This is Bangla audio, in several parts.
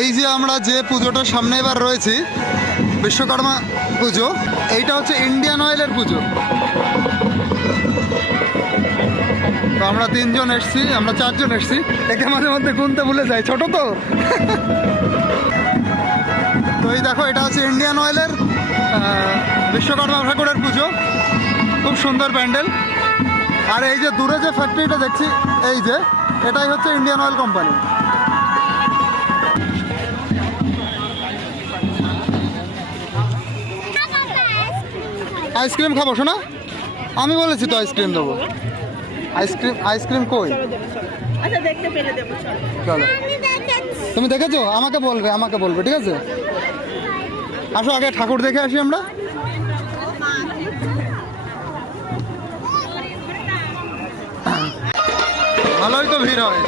এই যে আমরা যে পুজোটা সামনে এবার রয়েছি, বিশ্বকর্মা পুজো, এইটা হচ্ছে ইন্ডিয়ান অয়েলের পুজো। তো আমরা তিনজন এসছি, আমরা চারজন এসছি। একে মাঝে মধ্যে গুনতে ভুলে যাই, ছোট তো। তো এই দেখো, এটা হচ্ছে ইন্ডিয়ান অয়েলের বিশ্বকর্মা ঠাকুরের পুজো। খুব সুন্দর প্যান্ডেল। আর এই যে দূরে যে ফ্যাক্টরিটা দেখছি, এই যে, এটাই হচ্ছে ইন্ডিয়ান অয়েল কোম্পানি আইসক্রিম খাব শোনা। আমি বলেছি তো আইসক্রিম দেবো। আইসক্রিম আইসক্রিম কই? আচ্ছা চলো। তুমি দেখেছ? আমাকে বলবে আমাকে বলবে ঠিক আছে? আসো আগে ঠাকুর দেখে আসি আমরা। ভালোই তো ভিড় হয়।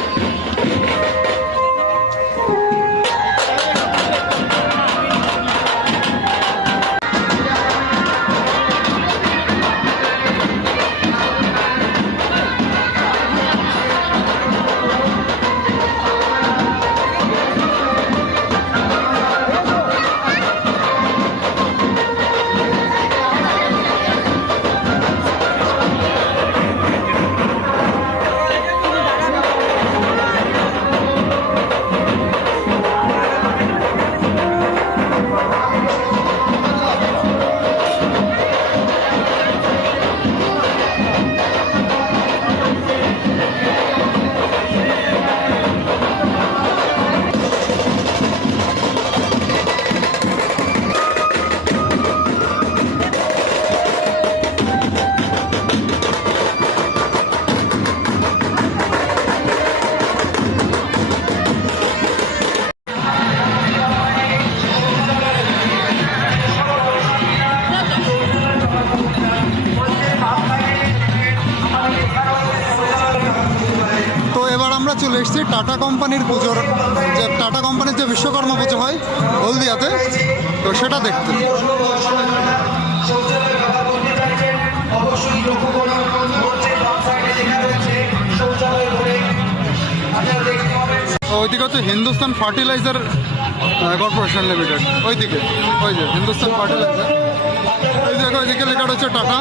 টাটা কোম্পানির পুজোর যে টাটা কোম্পানির যে বিশ্বকর্মা পুজো হয় হলদিয়াতে, তো সেটা দেখতে। ওইদিকে হচ্ছে হিন্দুস্তান ফার্টিলাইজার কর্পোরেশন লিমিটেড। ওইদিকে, ওই যে হিন্দুস্তান ফার্টিলাইজার। ওই দেখো ওইদিকে লেখা হচ্ছে টাটা।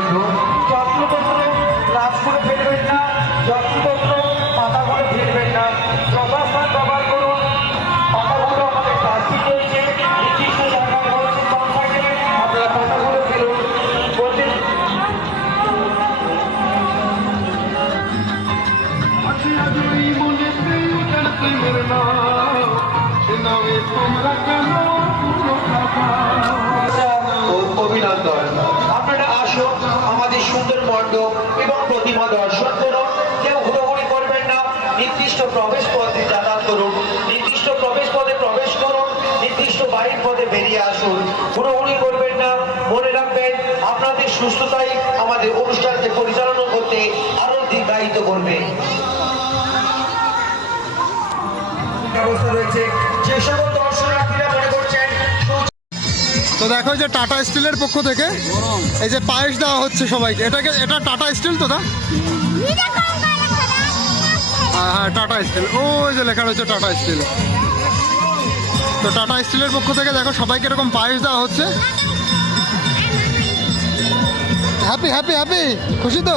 জন্য যত্নতন্ত্র রাজ করে ফেলবেন না যত্নতন্ত্র পাতা করে ফেলবেন না। সার ব্যবহার করুন। পাতাগুলো আমাদের প্লাস্টিক রয়েছে নির্দিষ্ট জায়গায় রয়েছে কম থাকে আপনারা প্রত্যেক ও- প্রবেশ পথে যাতায়াত করুন। নির্দিষ্ট প্রবেশ পথে প্রবেশ করুন নির্দিষ্ট বাহির পথে বেরিয়ে আসুন। হুড়োহুড়ি করবেন না মনে রাখবেন আপনাদের সুস্থতাই আমাদের অনুষ্ঠানকে পরিচালনা করতে আরও দীর্ঘায়িত করবে। ব্যবস্থা রয়েছে। যে সকল দর্শনার্থীরা মনে করছেন তো দেখো যে টাটা স্টিলের পক্ষ থেকে এই যে পায়েস দেওয়া হচ্ছে সবাইকে। এটাকে এটা টাটা স্টিল তো দা? টাটা স্টিল ওই যে লেখা রয়েছে টাটা স্টিল তো টাটা স্টিলের পক্ষ থেকে দেখো সবাইকে এরকম পায়েস দেওয়া হচ্ছে। হ্যাপি হ্যাপি হ্যাপি খুশি তো?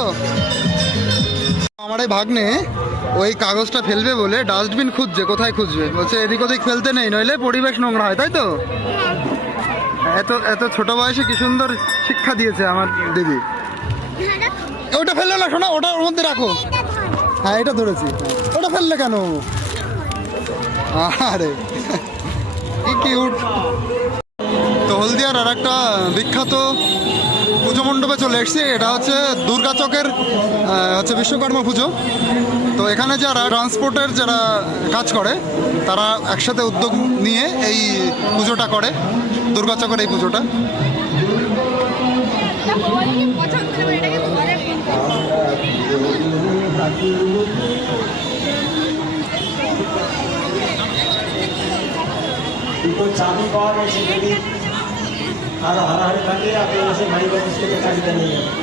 আমার এই ভাগ্নে ওই কাগজটা ফেলবে বলে ডাস্টবিন খুঁজছে, কোথায় খুঁজবে? বলছে, এদিক ওদিক ফেলতে নেই, নইলে পরিবেশ নোংরা হয়, তাই তো? এত এত ছোট বয়সে কি সুন্দর শিক্ষা দিয়েছে আমার দিদি। ওটা ফেললে না, শোনা, ওটা ওর মধ্যে রাখো। হ্যাঁ এটা ধরেছি। ওটা ফেললে কেন? আরে কি তো হলদিয়ার আর একটা বিখ্যাত পুজো মণ্ডপে চলে এসেছি। এটা হচ্ছে দুর্গা চকের হচ্ছে বিশ্বকর্মা পুজো। তো এখানে যারা ট্রান্সপোর্টের যারা কাজ করে, তারা একসাথে উদ্যোগ নিয়ে এই পুজোটা করে। দুর্গা চকের এই পুজোটা। দুটো চাবি পাওয়া গেছে, যদি আর হারাহারি থাকে, আপনি এসে ভাই বাবুর থেকে গাড়িটা নিয়ে যাবেন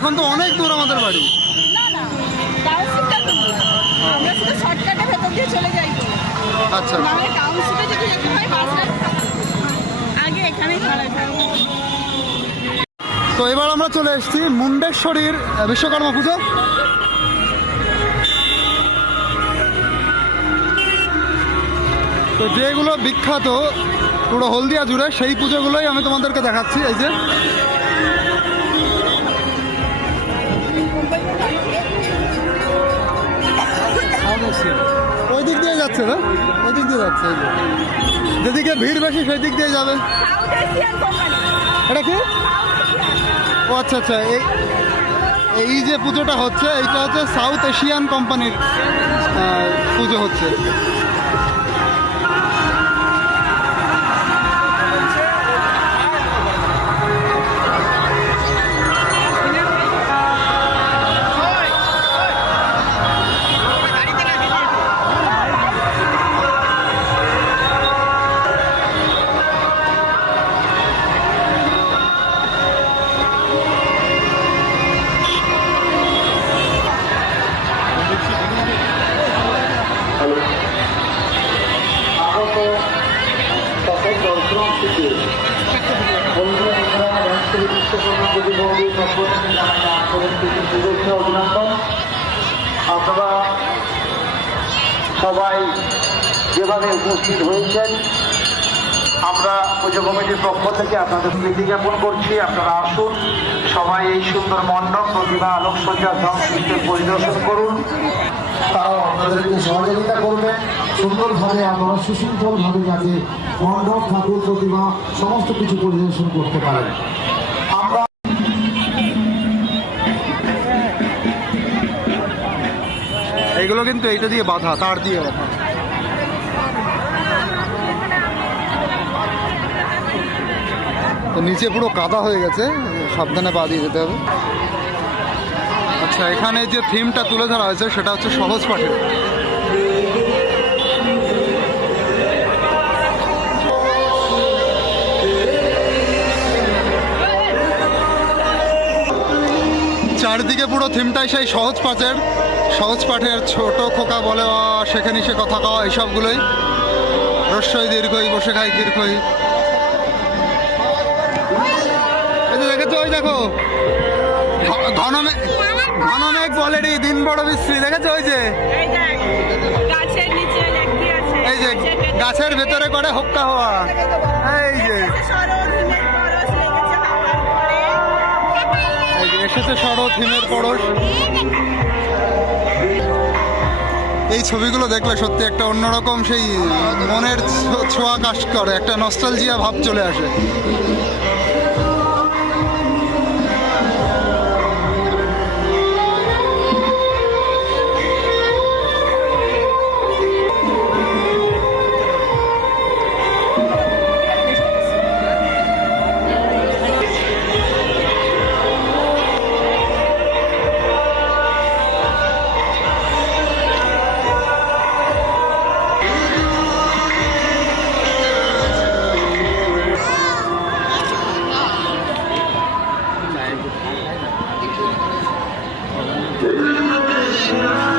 এখন তো অনেক দূর আমাদের বাড়ি। আচ্ছা। তো এবার আমরা চলে এসেছি মুন্ডেশ্বরীর বিশ্বকর্মা পুজো। তো যেগুলো বিখ্যাত পুরো হলদিয়া জুড়ে সেই পুজোগুলোই আমি তোমাদেরকে দেখাচ্ছি। এই যে যাচ্ছে না? ওই দিক দিয়ে যাচ্ছে যেদিকে ভিড় বেশি, সেদিক দিয়ে যাবে। এটা কি? ও আচ্ছা আচ্ছা এই এই যে পুজোটা হচ্ছে, এইটা হচ্ছে সাউথ এশিয়ান কোম্পানির পুজো হচ্ছে। সকল আপনারা সবাই যেভাবে উপস্থিত হয়েছেন, আমরা পুজো কমিটির পক্ষ থেকে আপনাদের প্রীতি জ্ঞাপন করছি। আপনারা আসুন, সবাই এই সুন্দর মণ্ডপ প্রতিভা আলোকসজ্জা সংস্কৃতি পরিদর্শন করুন। তারাও আপনাদেরকে সহযোগিতা করবেন। সুন্দরভাবে আপনারা সুশৃঙ্খলভাবে যাতে মণ্ডপ, ঠাকুর প্রতিমা সমস্ত কিছু পরিদর্শন করতে পারেন। আমরা এইগুলো কিন্তু এইটা দিয়ে বাঁধা, তার দিয়ে বাঁধা। তো নিচে পুরো কাদা হয়ে গেছে, সাবধানে পা দিয়ে যেতে হবে। আচ্ছা এখানে যে থিমটা তুলে ধরা হয়েছে সেটা হচ্ছে সহজ পাঠের। চারদিকে পুরো থিমটাই সেই সহজ পাঠের। সহজ পাঠের ছোট খোকা বলে সেখানে সে কথা কওয়া এইসবগুলোই। রস্যই দীর্ঘই, বসে খাই দীর্ঘই দেখেছ ওই দেখো। ঘন ঘন মেঘ বলেরই দিন বড় বিশ্রী দেখেছ ওই যে? এই যে গাছের ভেতরে করে হক্কা হওয়া। এই যে। এসেছে শরৎ হিমের পরশ এই ছবিগুলো দেখলে সত্যি একটা অন্যরকম সেই মনের ছোঁয়া কাজ করে একটা নস্টালজিয়া ভাব চলে আসে। Krishna.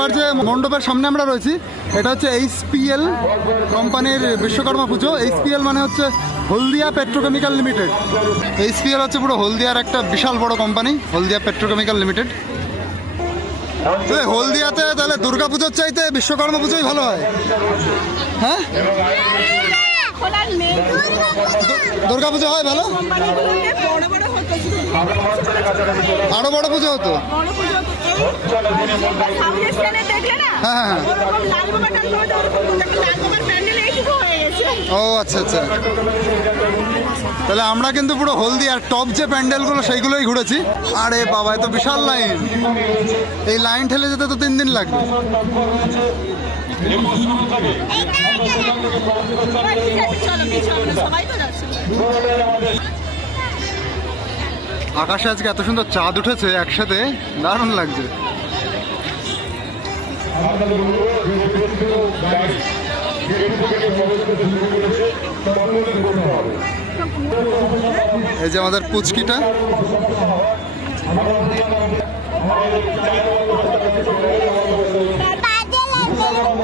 এবার যে মণ্ডপের সামনে আমরা রয়েছি, এটা হচ্ছে এইচপিএল কোম্পানির বিশ্বকর্মা পুজো। এইচপিএল মানে হচ্ছে হলদিয়া পেট্রোকেমিক্যাল লিমিটেড। এইচপিএল হচ্ছে পুরো হলদিয়ার একটা বিশাল বড় কোম্পানি, হলদিয়া পেট্রোকেমিক্যাল লিমিটেড। হলদিয়াতে তাহলে দুর্গা পুজোর চাইতে বিশ্বকর্মা পুজোই ভালো হয়। হ্যাঁ? দুর্গা পুজো। হয় ভালো? আরও বড় পুজো হতো। হ্যাঁ, হ্যাঁ। হয়ে। ও আচ্ছা আচ্ছা। তাহলে আমরা কিন্তু পুরো হলদি আর টপ যে প্যান্ডেলগুলো সেইগুলোই ঘুরেছি। আরে বাবা এ তো বিশাল লাইন এই লাইন ঠেলে যেতে তো তিন দিন লাগবে। আকাশে আজকে এত সুন্দর চাঁদ উঠেছে একসাথে দারুণ লাগছে। এই যে আমাদের পুচকিটা।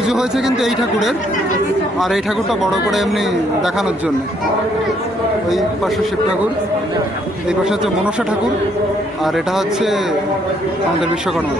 পুজো হয়েছে কিন্তু এই ঠাকুরের। আর এই ঠাকুরটা বড় করে এমনি দেখানোর জন্য। ওই পাশে শিব ঠাকুর, এই পাশে হচ্ছে মনসা ঠাকুর, আর এটা হচ্ছে আমাদের বিশ্বকর্মা